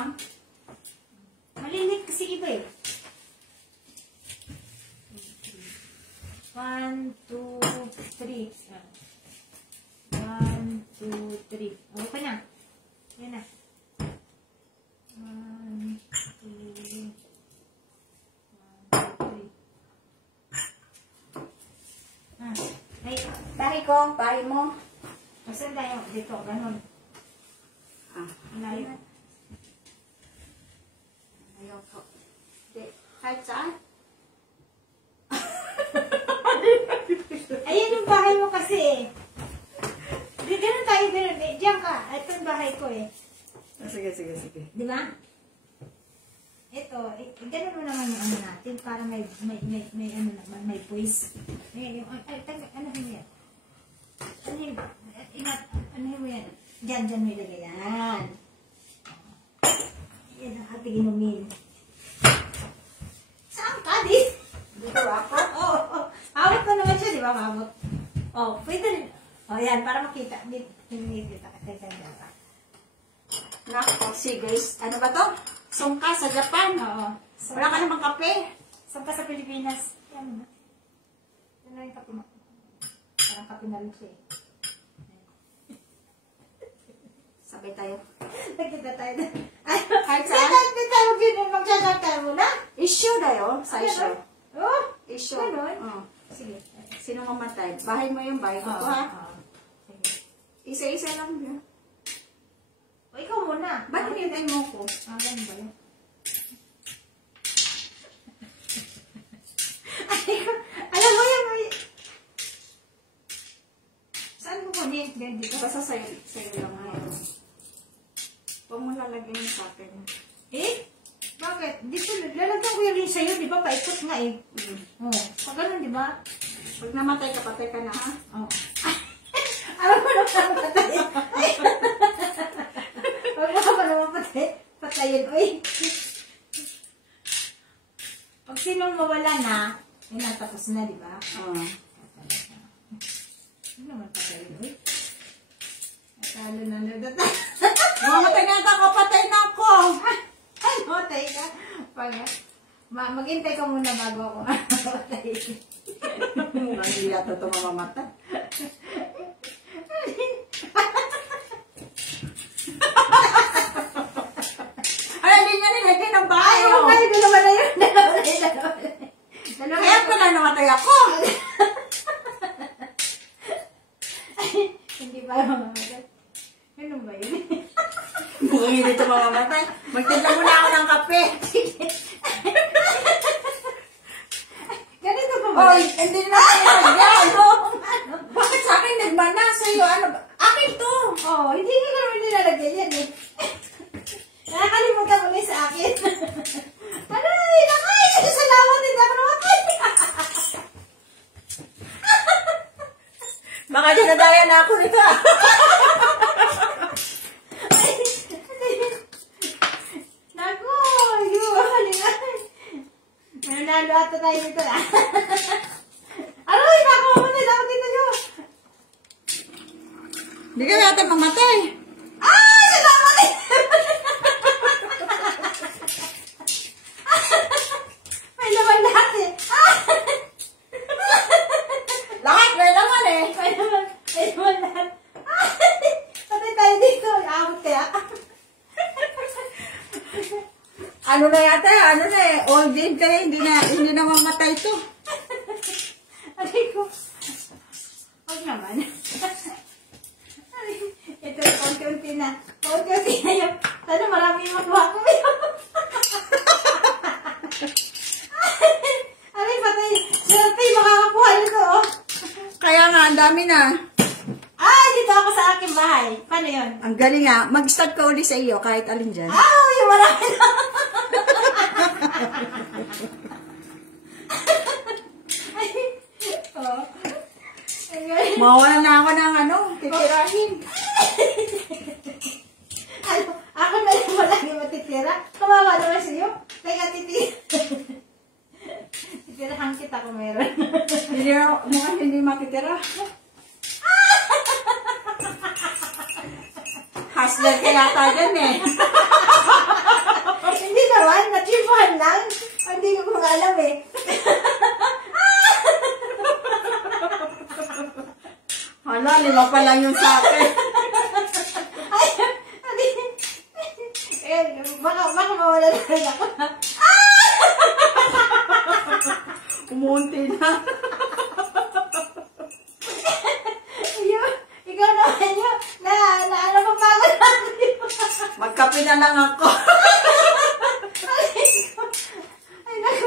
lang. Malilit kasi iba eh. 1, 2, 3. 1, 2, 3. O, pa na. Yan na. 1, 2, 3. Ay, Bahay ko, bahay mo. masan tayo? Dito, ganun. Malayo. Ayaw ko. Kahit saan? Ayan yung bahay mo kasi eh. Di ganun tayo, ganun eh. Diyan ka. Ito yung bahay ko eh. Sige. Di ba? Ito, ganun mo naman yung ano natin para may ano naman, may voice. Ayan yung, ano mo yan? Ano mo yan? Diyan mo ilagay yan. Yan ang ating inumin. Saan ka, di? Dito ako? Oo. Hawak ko naman siya, di ba, mamot? Oh, pwede rin. Oh, yan, para makita. Hindi kita kasi ka. Nako, sige guys. Ano ba to? Sungka sa Japan. Oo. Wala ka namang kape. Saan ka sa Pilipinas? Yan. Yan na yung kape mo. Parang kape na rin siya eh. Sabay tayo. Nagkita tayo na. Ay, Kahit saan? Hindi tayo mag-chat tayo muna. Issue dayo. Sa issue. Oh, Issue. ganun. Sige. Sino mamatay? Bahay mo yung bahay ko ha? Oo. Sige. Isa-isa lang yun. O, ikaw muna. Ba't hinintay mo ko? Ganun ba yun? Alam mo yan, saan mo kunin? Dito. Basta sa'yo lang ngayon. Huwag mo lalagyan yung sa akin. Eh? Bakit? Dito, lalagyan ko yun sa'yo, di ba? Paikot nga eh. Oo. Pag ganun, di ba? Pag namatay ka, patay ka na ha? Oo. Alam mo naman patay. Huwag mo ka naman patay. Patayin. Uy. Pag sinong mawala na, yun na, tapos na, di ba? Oo. Hindi naman patayin. Uy. Natalo na nadatay. Mamatay na ako, patay na ako! Ay, matay ka. Maghintay ka muna bago ako matay. Hindi yata ito mamamatay. Ay, hindi niya nilagay ng bahay. Ay, okay, dalawa na yun. Kaya pala namatay ako. Hindi pa mamamatay. Ganun ba yun? Mukhang hindi ito mamamatay. Magtinda muna ako ng kape. Ganito pa ba? Oy, hindi na nilagyan. Bakit sa akin nagmana sa'yo? Ano ba? Akin to. Oh, hindi ko naman nilalagyan yan eh. Nakakalimutan mo na sa akin. Ano na nilakay? Salamat, hindi ako namatay. Baka dinadaya na ako nito. Naku, yung kalingan. Nanalo ata tayo nito na. Aroy, nakakamatay na ako dito yun. Hindi ka yata mamatay. Ay, salamat eh. May laman lahat eh. Lahat may laman eh. May laman lahat. Patay tayo dito. Aamot kaya. Ano na yata? Ano na eh? Old age kaya hindi na mamatay to. Aray ko. Huwag naman. Ito, konti-unti na. Konti-unti na yung... Sana marami yung makuha ko. Aray, patay. Swerte, makakakuha nito, oh. Kaya nga, ang dami na. Ah, dito ako sa aking bahay. Paano yun? Ang galing nga. Mag-start ka uli sa iyo kahit alin dyan. Ah, yung marami na. Ay, oh. Ay, Mawala na ako ng ano, titirahin. ano, ako na lang malagi matitira. Kawawa naman sa'yo. Teka, titirahan kita kung mayroon. Hindi matitira. Hustler ka yata dyan eh. naman, natripuhan lang. Hindi ko kung alam eh. Hala, 5 pa lang yung sa akin. Ay, hindi. Eh, baka mawala na rin ako. Umunti na. Ayun, ikaw naman yun. Ano pa pagod natin? Magkape na lang ako. Ay, naku.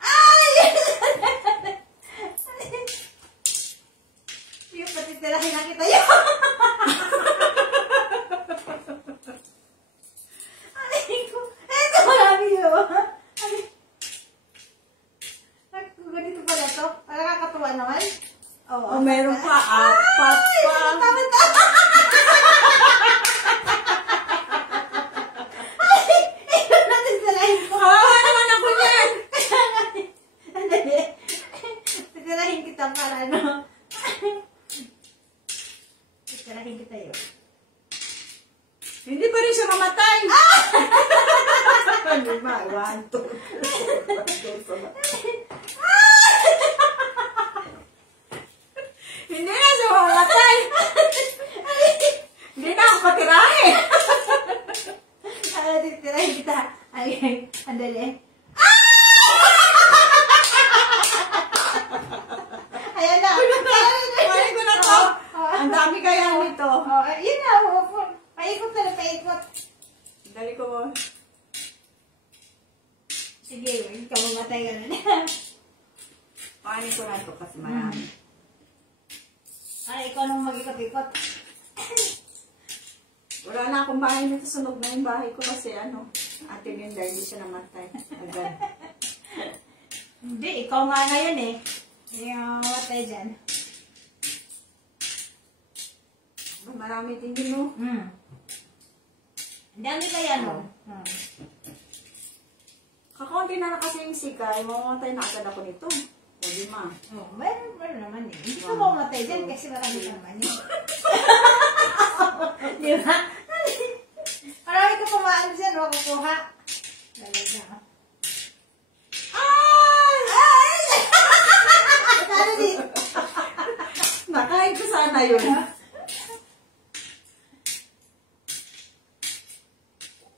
Ay! Yung pati talahin na kita yun. Ay, ko. Eto, marami yun. Ay. Ganito pala to. Para kakatuwa naman. Oo. Oh, meron pa. 4 pa. Tama-tama. Ay, ikaw natin salahin ko. Kawawa naman ako yan. Andali. Sisirahin kita para ano. Sisirahin kita yun. Hindi pa rin siya mamatay. 5, 1, 2. Hindi na siya mamatay. Hindi na ako katirahin. Sisirahin kita. Ay, andali. Ayan na. Kumain ko na to. Ang dami kaya nito. Oh, yun na. Paikot na. Paikot. Dali ko mo. Sige, ikaw mamatay ka na. Kumain ko na to kasi marami. Ay, ikaw nung mag-ikot-ikot. Wala na akong bahay nito. Sunog na yung bahay ko kasi ano. Atin yun dahil hindi siya namatay. Agad. Hindi, ikaw nga ngayon eh. Yung mamatay dyan. Marami din din mo. Ang dami kaya no? Kakaunti na na kasi yung sikay. Mamamatay na agad ako nito. O, 5. Oh, meron naman eh. Hindi ko mamatay dyan kasi marami ka naman eh. Di ba? Marami ka pumaan dyan, makukuha. Talaga. Ay! Ay! Ano din? Nakain ko sana yun.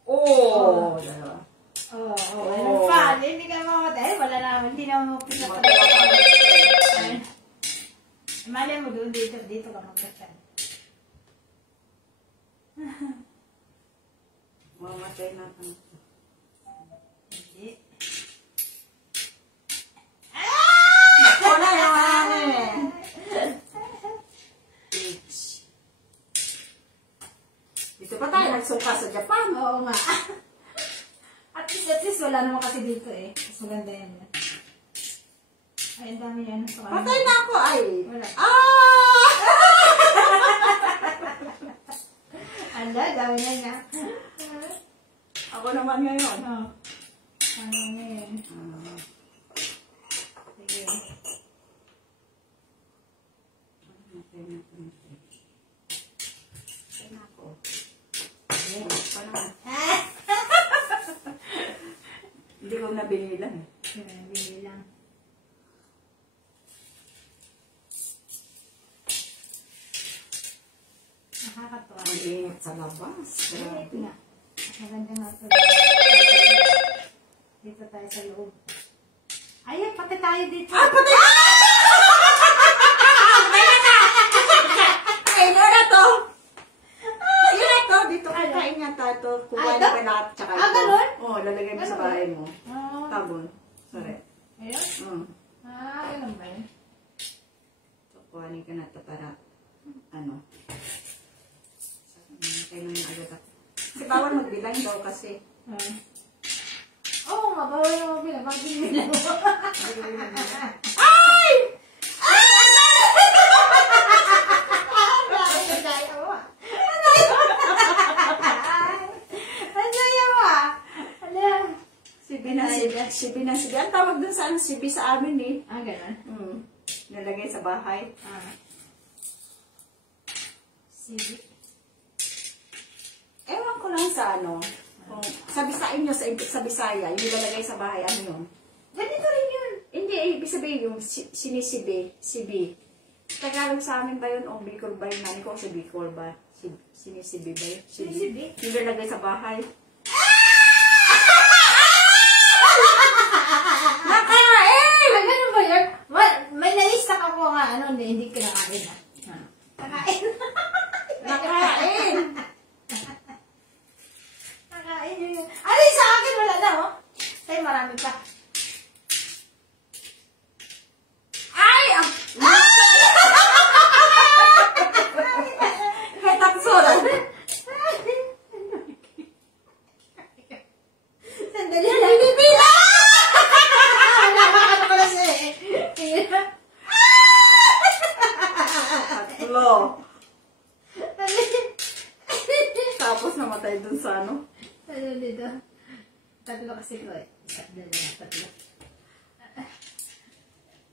Oh! Dalawa. Oo, ano pa? Hindi ka mamatay. Wala naman. Hindi naman mapisa pa. Malay mo doon, dito ka magkasal. Mamatay na ako. Hindi. Wala naman eh. Dito pa tayo nagsuka sa Japan. Oo nga. At least wala naman kasi dito eh. Mas maganda yan. Ay, ang dami yan. Patay na ako ay. Wala. Ah! Anda, dami yan nga. Ako naman ngayon. Oo. Ano nga yan? Sige. Patay na ako. Sige. Pa naman. Hindi ko nabili lang eh. Bili lang. Nakakatuwa. Ang init sa labas. Init Grabe. nga. Maganda nga ito. Dito tayo sa loob. Ayan, pati tayo dito. Ah, patay! Ay, no na to! Yun na to, dito kain nga tayo to. Kukuha na pa lahat, tsaka ito. ganun? Oo, lalagay mo sa bahay mo. Ah, Tabon. Sorry. ayun? Ganun ba yun? So, kuhanin ka na to para, ano. Kaya nang agad ako. Kasi bawal magbilang daw kasi. Oo nga, bawal na mabila. Bakit binila mo? Ay! Sibi na sibi. Ang tawag dun saan sibi sa amin eh. Ganun? Nalagay sa bahay. Sige. Ewan ko lang sa ano. Kung sabi sa inyo, sa Bisaya, yung nilalagay sa bahay, ano yun? Ganito rin yun. Hindi, ibig sabihin yung sinisibi, sibi. Tagalog sa amin ba yun o Bicol ba yun? Nani ko sa Bicol ba? Sinisibi ba yun? Sinisibi? Yung nilalagay sa bahay. Ganun ba yun? May nalista ka po nga, ano, hindi kinakain na. Kakain. Nakain! Kakain yun. Ano sa akin? Wala na, oh. Ay, marami pa. Ay! May taksoran. Sandali lang. Binibila! Nakakata ko na siya eh. Tatlo. Tapos namatay dun sa ano. Ano dito? Tatlo kasi ko eh. Isa, dalawa, tatlo.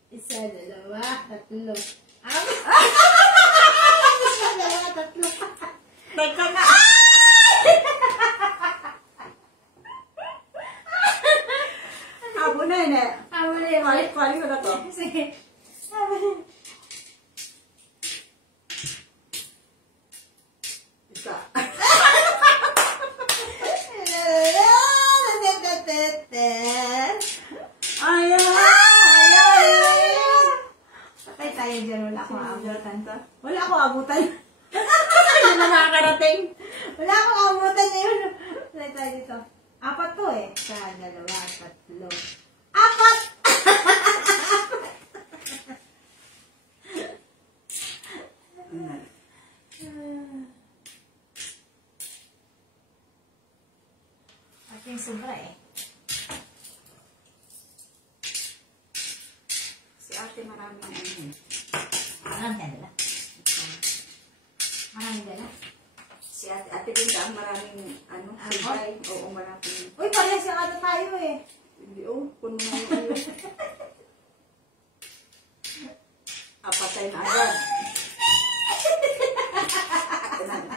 Isa, dalawa, tatlo. Isa, dalawa, tatlo. Teka na. Abo na yun eh. Amo na yun. Kwali ko na to. Sige. Amo na yun. Isa. Ayan! Patay tayo dyan. Wala akong abutan. Abutan. Wala akong abutan. Hindi na nakakarating. Wala akong abutan na yun. Patay tayo dito. Apat to eh. Isa, dalawa, tatlo. Apat! Ating sobra eh. Si ate maraming ano. Marami ka dala. Marami dala. Si ate din ka maraming ano. Sabay. Oo, maraming. Uy, parehas yung ano tayo eh. Hindi oh. Puno na yun. Apatay na agad.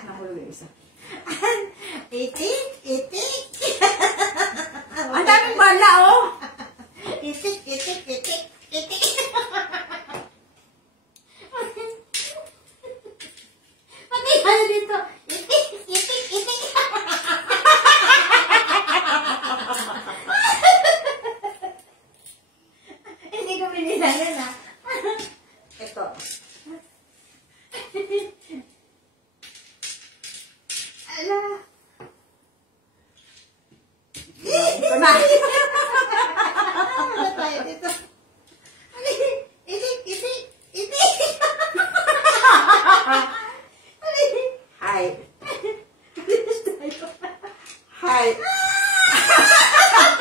Nahuli isa. Itik, itik. Ang daming bala oh. Itik, itik, itik, itik. Pati ano dito? Itik, itik, itik. Hindi ko binilangan ah. Ito. Ala. Ito na. Ano tayo dito? Itik, itik, itik. Hi. Hi.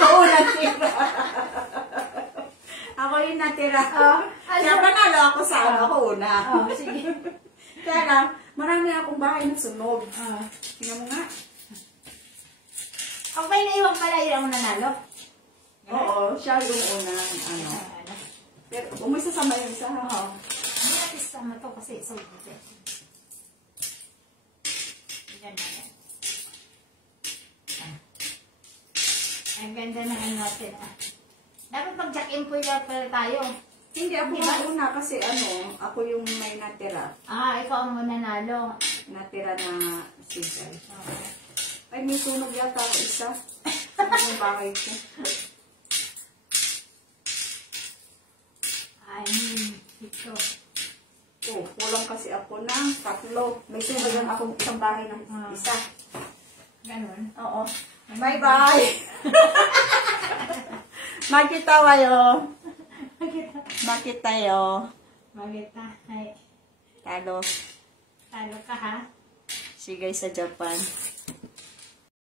Ako natira. Ako yung natira. Kaya panalo ako sa ano. Ako una. Oh, sige. Kaya lang, marami akong bahay na sunog. Tingnan mo nga. Ang may naiwang pala yun ang nanalo. Oo, siya yung unang ano. Pero umisa sa may isa. Oo. Hindi natin sama to kasi sa ulit. Yan na yan. Ang ganda na ano natin ah. Dapat mag-jack-in po yung pala tayo. Hindi ako Diba? ang una kasi ano, ako yung may natira. Ikaw ang mananalo. Natira na sigay. Okay. Ay, may sunog yata ako isa. Sa yung bahay ko. Ito. Oh, kulang kasi ako ng tatlo. May sunog lang akong isang bahay ng isa. Ganun. Oo. Bye-bye! Makita kayo. Makita tayo. Magita. Ay, Talo. talo ka ha. Si guys sa Japan.